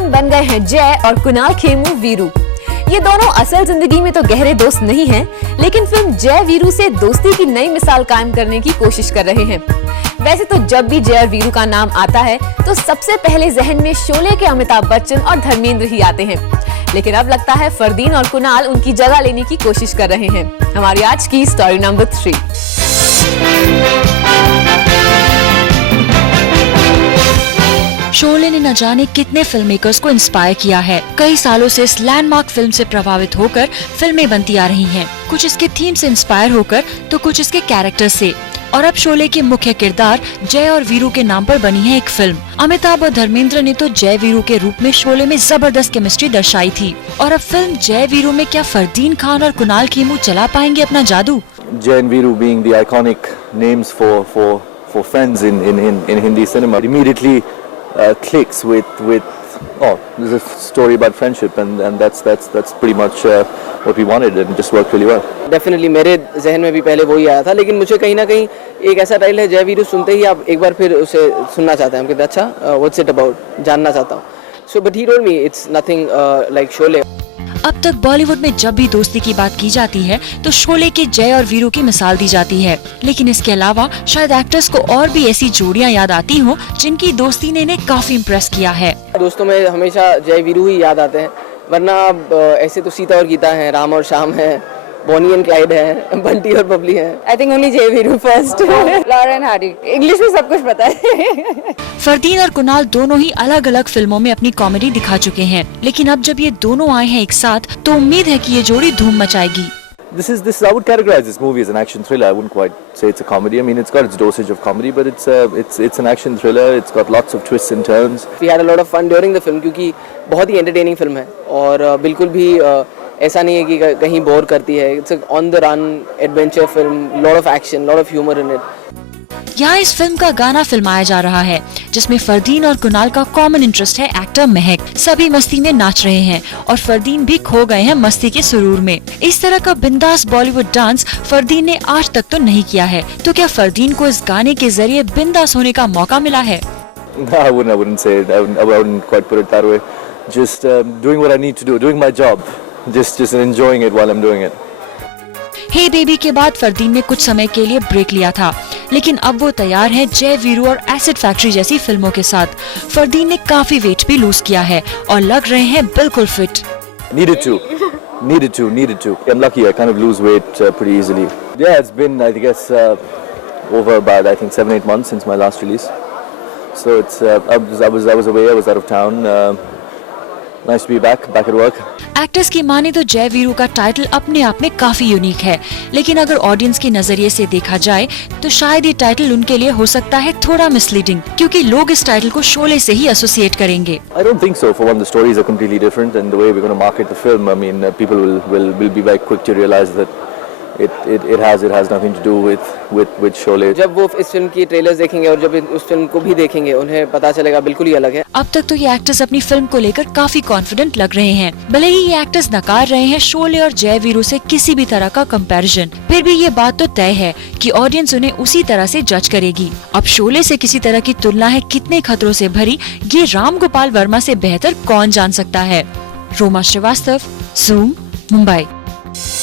इंसान बन गए हैं जय और कुणाल खेमू वीरू। ये दोनों असल जिंदगी में तो गहरे दोस्त नहीं हैं, लेकिन फिल्म जय वीरू से दोस्ती की नई मिसाल कायम करने की कोशिश कर रहे हैं। वैसे तो जब भी जय और वीरू का नाम आता है तो सबसे पहले जहन में शोले के अमिताभ बच्चन और धर्मेंद्र ही आते हैं, लेकिन अब लगता है फरदीन और कुणाल उनकी जगह लेने की कोशिश कर रहे हैं। हमारी आज की स्टोरी नंबर 3। शोले ने न जाने कितने फिल्म मेकर्स को इंस्पायर किया है। कई सालों से इस लैंडमार्क फिल्म से प्रभावित होकर फिल्में बनती आ रही हैं। कुछ इसके थीम से इंस्पायर होकर तो कुछ इसके कैरेक्टर से। और अब शोले के मुख्य किरदार जय और वीरू के नाम पर बनी है एक फिल्म। अमिताभ और धर्मेंद्र ने तो जय वीरू के रूप में शोले में जबरदस्त केमिस्ट्री दर्शाई थी। और अब फिल्म जय वीरू में क्या फरदीन खान और कुणाल खेमू चला पाएंगे अपना जादू? Jay and Veeru being the iconic names for friends in Hindi cinema, it immediately clicks with there's a story about friendship and that's pretty much what we wanted and just worked really well. Definitely मेरे जहन में भी पहले वही आया था, लेकिन मुझे कहीं ना कहीं एक ऐसा टाइटल है जय वीरू सुनते ही आप एक बार फिर उसे सुनना चाहते हैं। हम कहते अच्छा व्हाट्स इट अबाउट, जानना चाहता हूँ। So but he told me it's nothing like Sholay. अब तक बॉलीवुड में जब भी दोस्ती की बात की जाती है तो शोले के जय और वीरू की मिसाल दी जाती है, लेकिन इसके अलावा शायद एक्टर्स को और भी ऐसी जोड़ियां याद आती हों जिनकी दोस्ती ने इन्हें काफी इम्प्रेस किया है। दोस्तों में हमेशा जय वीरू ही याद आते हैं, वरना ऐसे तो सीता और गीता हैं, राम और श्याम हैं, बॉनी एंड क्लाइड है, बंटी और बबली है। आई थिंक ओनली जय Veeru first. Laura and Hardy, English में सब कुछ पता है। फरदीन और कुणाल दोनों ही अलग अलग फिल्मों में अपनी कॉमेडी दिखा चुके हैं, लेकिन अब जब ये दोनों आए हैं एक साथ तो उम्मीद है कि ये जोड़ी धूम मचाएगी। This is I would categorize this movie as an action thriller. I wouldn't quite say it's a comedy. I mean, it's got its dosage of comedy, but it's an action thriller. It's got lots of twists and turns. We had a lot of fun during the film क्योंकि बहुत ही entertaining film है और बिल्कुल भी ऐसा नहीं है कि कहीं बोर करती है। It's on the run adventure film, lot of action, lot of humor in it. यहाँ इस फिल्म का गाना फिल्माया जा रहा है जिसमें फरदीन और कुणाल का कॉमन इंटरेस्ट है एक्टर महक। सभी मस्ती में नाच रहे हैं और फरदीन भी खो गए हैं मस्ती के सुरूर में। इस तरह का बिंदास बॉलीवुड डांस फरदीन ने आज तक तो नहीं किया है, तो क्या फरदीन को इस गाने के जरिए बिंदास होने का मौका मिला है? No, I wouldn't say it. I wouldn't quite put it that way. Just doing what I need to do, doing my job, just enjoying it while I'm doing it. Hey baby के बाद फरदीन ने कुछ समय के लिए break लिया था, लेकिन अब वो तैयार है जय वीरू और एसिड फैक्ट्री जैसी फिल्मों के साथ। फरदीन ने काफी वेट भी लूज किया है और लग रहे हैं बिल्कुल fit. Needed to. I'm lucky. I kind of lose weight pretty easily. Yeah, it's been I guess over about I think 7-8 months since my last release. So it's I was away. I was out of town. Nice to be back at work. Actors की माने तो जय वीरू का title अपने आप में काफी unique है, लेकिन अगर ऑडियंस के नजरिए से देखा जाए तो शायद ये टाइटल उनके लिए हो सकता है थोड़ा मिसलीडिंग, क्योंकि लोग इस टाइटल को शोले से ही एसोसिएट करेंगे। I don't think so. For one, the stories are completely different, and the way we're going to market the film, I mean, people will be very quick to realize that it has nothing to do with Sholay. जब वो इस film की trailers देखेंगे और जब उस film को भी देखेंगे उन्हें पता चलेगा बिल्कुल ही अलग है। अब तक तो ये एक्टर्स अपनी फिल्म को लेकर काफी कॉन्फिडेंट लग रहे हैं। भले ही ये एक्टर्स नकार रहे हैं शोले और जय वीरू से किसी भी तरह का कंपैरिजन, फिर भी ये बात तो तय है कि ऑडियंस उन्हें उसी तरह से जज करेगी। अब शोले से किसी तरह की तुलना है कितने खतरों से भरी, ये राम गोपाल वर्मा से बेहतर कौन जान सकता है। रोमा श्रीवास्तव, ज़ूम, मुंबई।